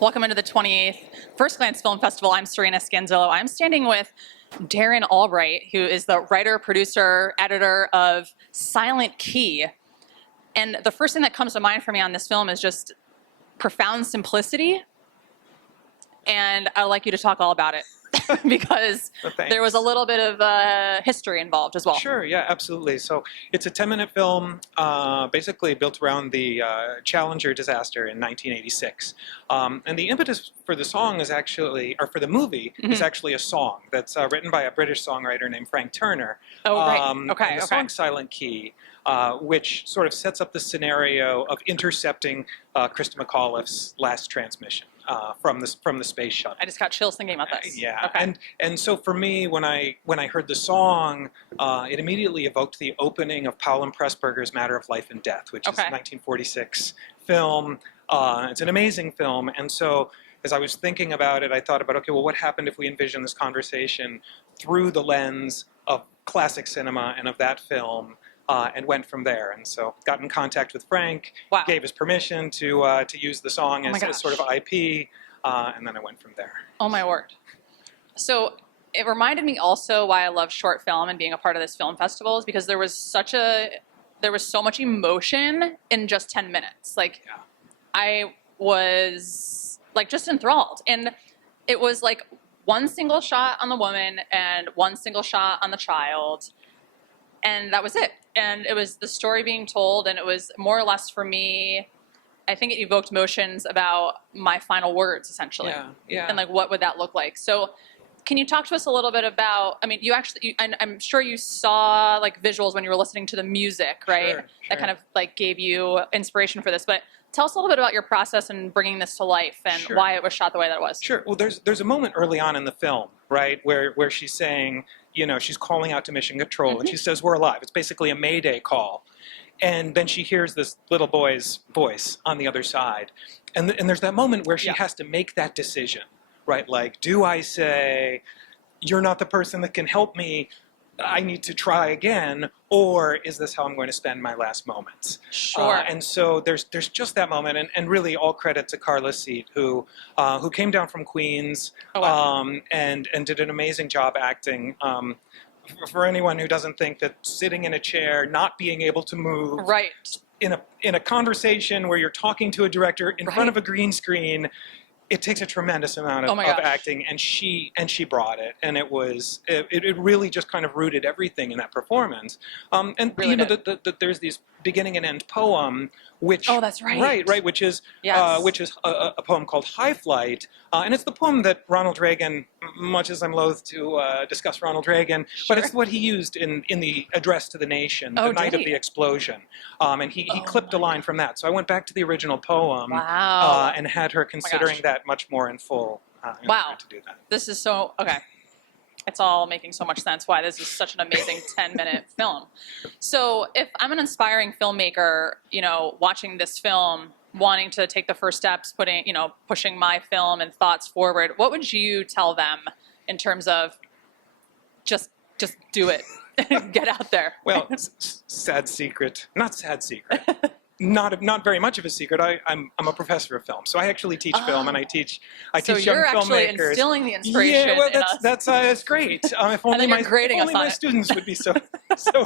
Welcome into the 28th FirstGlance Film Festival. I'm Serena Scanzillo. I'm standing with Deron Albright, who is the writer, producer, editor of Silent Key. And the first thing that comes to mind for me on this film is just profound simplicity. And I'd like you to talk all about it. Because there was a little bit of history involved as well. Sure, yeah, absolutely. So it's a 10-minute film basically built around the Challenger disaster in 1986. And the impetus for the song is actually, or for the movie, is actually a song that's written by a British songwriter named Frank Turner. Oh, right. Okay, and the song Silent Key, which sort of sets up the scenario of intercepting Krista McAuliffe's last transmission. From the space shuttle. I just got chills thinking about this. Yeah, okay. and so for me, when I heard the song, it immediately evoked the opening of Powell and Pressburger's Matter of Life and Death, which is a 1946 film. It's an amazing film, and so as I was thinking about it, I thought about, okay, well, what happened if we envision this conversation through the lens of classic cinema and of that film? And went from there. And so got in contact with Frank, gave his permission to use the song as sort of IP, and then I went from there. Oh my word. So it reminded me also why I love short film and being a part of this film festival is because there was so much emotion in just 10 minutes. Like I was like just enthralled. And it was like one single shot on the woman and one single shot on the child. And that was it. And it was the story being told, and it was more or less for me, I think it evoked emotions about my final words, essentially. Yeah. And like, what would that look like? So can you talk to us a little bit about, I mean, I'm sure you saw like visuals when you were listening to the music, right? Sure. That kind of like gave you inspiration for this. But tell us a little bit about your process in bringing this to life and why it was shot the way that it was. Sure. Well, there's a moment early on in the film, right, where she's saying, you know, she's calling out to Mission Control, and she says, "We're alive." It's basically a Mayday call. And then she hears this little boy's voice on the other side. And there's that moment where she has to make that decision, right? Like, do I say, "You're not the person that can help me, I need to try again," or is this how I'm going to spend my last moments? Sure. And so there's just that moment, and really all credit to Carla Seat, who came down from Queens and did an amazing job acting. For anyone who doesn't think that sitting in a chair, not being able to move, in a conversation where you're talking to a director in front of a green screen, it takes a tremendous amount of acting, and she brought it, and it really just kind of rooted everything in that performance. And really, you know, that there's these beginning and end poem, which that's right, which is a poem called High Flight, and it's the poem that Ronald Reagan, much as I'm loath to discuss Ronald Reagan, but it's what he used in the address to the nation the night of the explosion, and he clipped a line from that. So I went back to the original poem and had her considering that much more in full. To do that. This is so it's all making so much sense why this is such an amazing 10-minute film. So if I'm an inspiring filmmaker, you know, watching this film, wanting to take the first steps, pushing my film and thoughts forward, what would you tell them in terms of just do it, get out there? Well, sad secret, not sad secret. Not very much of a secret. I'm a professor of film, so I actually teach film, and I teach young filmmakers. So you're actually instilling the inspiration. Yeah, well, that's great. If only my students would be so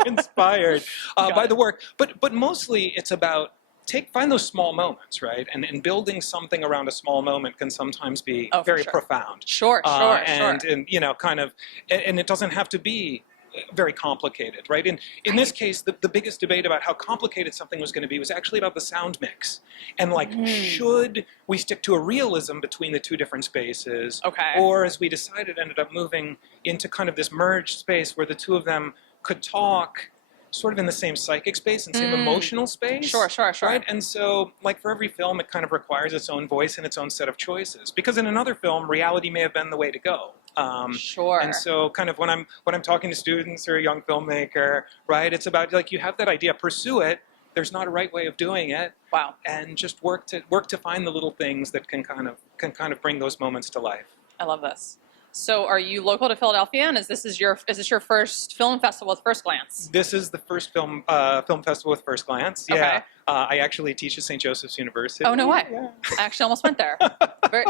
inspired by the work. But mostly it's about find those small moments, right? And building something around a small moment can sometimes be very profound. Sure. And you know, kind of, and it doesn't have to be very complicated, right? In this case, the biggest debate about how complicated something was going to be was actually about the sound mix. And like, should we stick to a realism between the two different spaces? Or, as we decided, ended up moving into kind of this merged space where the two of them could talk sort of in the same psychic space and same emotional space. Sure. Right? And so, like, for every film, it kind of requires its own voice and its own set of choices. Because in another film, reality may have been the way to go. And so kind of when I'm talking to students or a young filmmaker, right, it's about, like, you have that idea, pursue it. There's not a right way of doing it. And just work to find the little things that can kind of bring those moments to life. I love this. So are you local to Philadelphia, and is this your first film festival with FirstGlance? This is the first film festival with FirstGlance. Yeah. Okay. I actually teach at St. Joseph's University. Oh, no way. Yeah. I actually almost went there.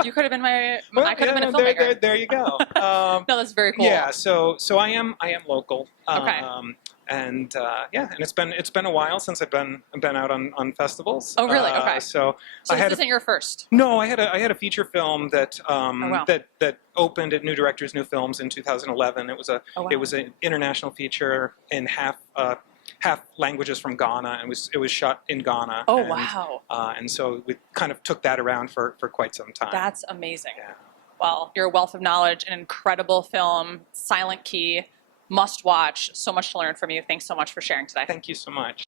You could have been Well, I could have been a there, filmmaker. there you go. No, that's very cool. Yeah, so I am local. Okay. And and it's been a while since I've been out on festivals. Oh, really? Okay. So So I had this isn't your first? no, I had a feature film that wow. that opened at New Directors New Films in 2011. It was wow. it was an international feature in half languages from Ghana, and it was shot in Ghana. Oh, and, wow. And so we kind of took that around for quite some time. That's amazing. Yeah. Well, you're a wealth of knowledge, an incredible film, Silent Key, must watch. So much to learn from you. Thanks so much for sharing today. Thank you so much.